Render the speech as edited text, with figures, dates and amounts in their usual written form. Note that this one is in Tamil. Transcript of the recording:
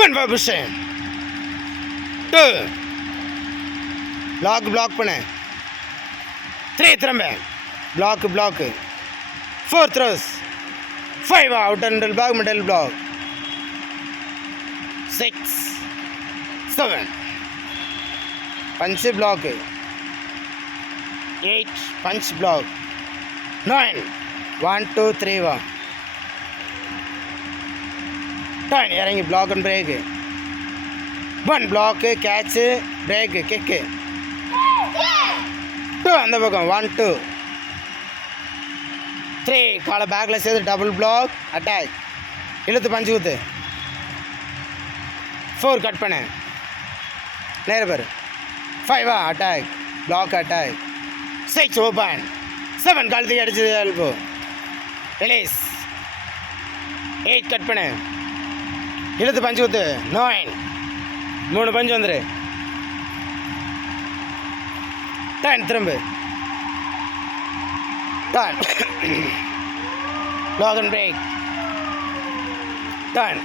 ஒன் பொசிஷன் 2 பிளாக் பண்ண 3 திரும்ப block 4 throws 5 out middle block 6 7 punch block 8 punch block 9 1 2 3 10 இறங்கி block and break 1 block catch break kick 2 அந்த பக்கம் 1 2 3 காலை பேக்கில் சேர்த்து டபுள் பிளாக் அட்டாக் இழுத்து பஞ்சு ஊற்று 4 கட் பண்ண நேர பேர் 5 அட்டாக் பிளாக் அட்டாக் 6 ஓப்பன் 7 கழுத்துக்கு அடிச்சது எல்போ ரிலீஸ் 8 கட் பண்ண இழுத்து பஞ்சு ஊற்று 9 3 பஞ்சு வந்துரு 10 திரும்ப 10 லாக் அண்ட் பிரேக் 10